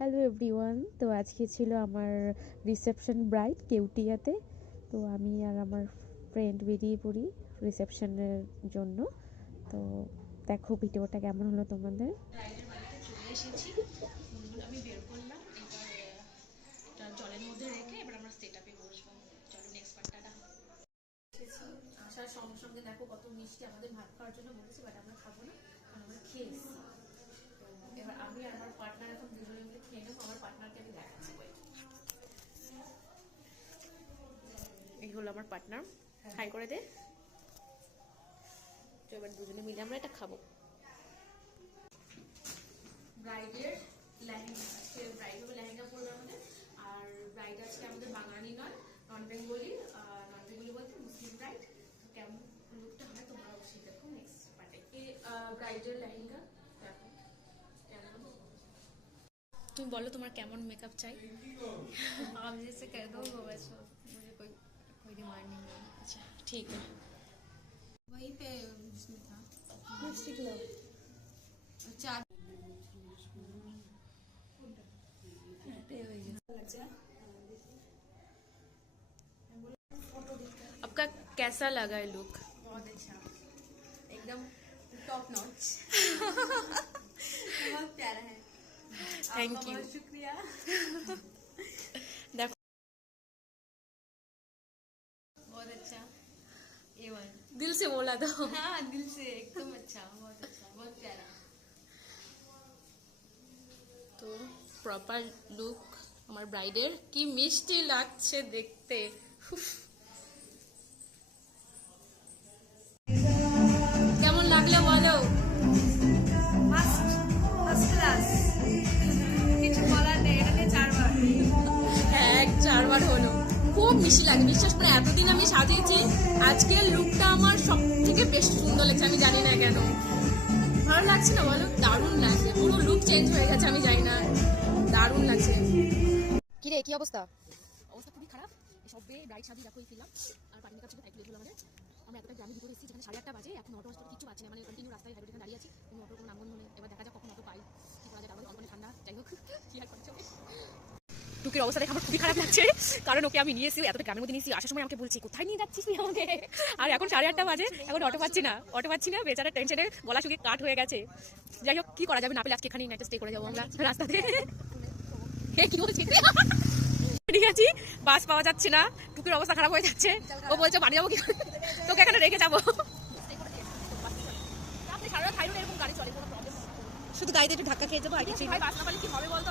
Hello everyone, তো আজকে ছিল আমার রিসেপশন ব্রাইড কেউটিয়াতে। তো আমি আর আমার ফ্রেন্ড বেরিয়ে পড়ি রিসেপশনের জন্য। তো দেখো ভিডিওটা কেমন হলো তোমাদের। ব্রাইডের বাড়িতে চলে এসেছি। ফুলগুলো আমি বের করলাম, এবার এটা জলের মধ্যে রেখে এবার আমরা সেট আপে বসবো। চলো নেক্সট পার্টটা এসেছি। আসার সঙ্গে সঙ্গে দেখো কত মিষ্টি আমাদের ভাত খাওয়ার জন্য বলেছে, বাট আমরা খাবো না কারণ আমরা খেয়ে এসেছি। তো এবার আমি আর আমার পার্টনার এখন দুজনে মিলে খেয়ে নেবো। আমার পার্টনারকে আমি দেখাচ্ছি। এই হলো আমার পার্টনার, হাই করে দে। তো এবার দুজনে মিলে আমরা এটা খাবো। ব্রাইডের লেহেঙ্গা, আজকে ব্রাইড হবে লেহেঙ্গা পরবে আমাদের। আর ব্রাইড আজকে আমাদের বাঙালি নয়, নন বেঙ্গলি। নন বেঙ্গলি বলতে মুসলিম ব্রাইড। তো কেমন লুকটা হয় তোমরা অবশ্যই দেখো নেক্সট পার্টে। এই ব্রাইডের লেহেঙ্গা দেখো কেমন। তুমি বলো তোমার কেমন मेकअप চাই? आप जैसे कह दो वो वैसा, मुझे कोई कोई डिमांड नहीं है। अच्छा ठीक है। वहीं पे जिसमें था लिपस्टिक लो। चार आपका कैसा लगा ये लुक? बहुत अच्छा, एकदम टॉप नॉच। बहुत प्यारा है। थैंक आपका यू। बहुत शुक्रिया। देखो बहुत अच्छा, A1। दिल से बोला था। हाँ, दिल से एकदम अच्छा, बहुत प्यारा। তো প্রপার লুক আমার ব্রাইডের, কি মিষ্টি লাগছে দেখতে। কেমন লাগলো বলো? फर्स्ट क्लास, কিছু বলার নেই, এটা নিয়ে 4 বার। হ্যাঁ 4 বার হলো। খুব মিষ্টি লাগে, বিশ্বাস করে এতদিন আমি সাজিয়েছি, আজকের লুকটা আমার সব থেকে বেশি সুন্দর লাগছে। আমি জানি না কেন, ভালো লাগছে না বলো? দারুণ লাগছে, পুরো লুক চেঞ্জ হয়ে গেছে, আমি জানি না, দারুণ লাগছে। কি রে, কি অবস্থা? অবস্থা খুবই খারাপ। সবে ব্রাইড সাজি দেখো ফিরলাম, আর পানি মেকআপ ছিল তাই প্লেট হলো আমাদের। আমরা এতটা গ্রামের ভিতরে এসেছি, যেখানে 8:30 বাজে, এখন অটো আসতে কিছু পাচ্ছি না, মানে কন্টিনিউ রাস্তায় হাইরোড এখানে দাঁড়িয়ে আছি, কোনো অটোর কোনো নামগন্ধ নেই। এবার দেখা যাক কখন অটো পাই, কি করা যায়। তারপরে অনেক ঠান্ডা, যাই হোক কি আর করছো। টুকির অবস্থা দেখে আমার খুবই খারাপ লাগছে, কারণ ওকে আমি নিয়ে এসেছি এতটা গ্রামের মধ্যে নিয়েছি। আসার সময় আমাকে বলছি কোথায় নিয়ে যাচ্ছিস তুই আমাকে, আর এখন 8:30 বাজে, এখন অটো পাচ্ছি না, বেচারা টেনশনে গলা শুকিয়ে কাঠ হয়ে গেছে। যাই হোক কি করা যাবে, না পেলে আজকে এখানেই নাইটে স্টে করে যাবো আমরা রাস্তাতে। কি বলছি, ঠিক আছে, বাস পাওয়া যাচ্ছে না, টুকির অবস্থা খারাপ হয়ে যাচ্ছে। ও বলছে বাড়ি যাবো কি করে? তোকে এখানে রেখে যাবো। শুধু গাড়িতে একটু ধাক্কা খেয়ে যাবো, আর কিছু ভাই বাস না পারলে কি হবে বলতো।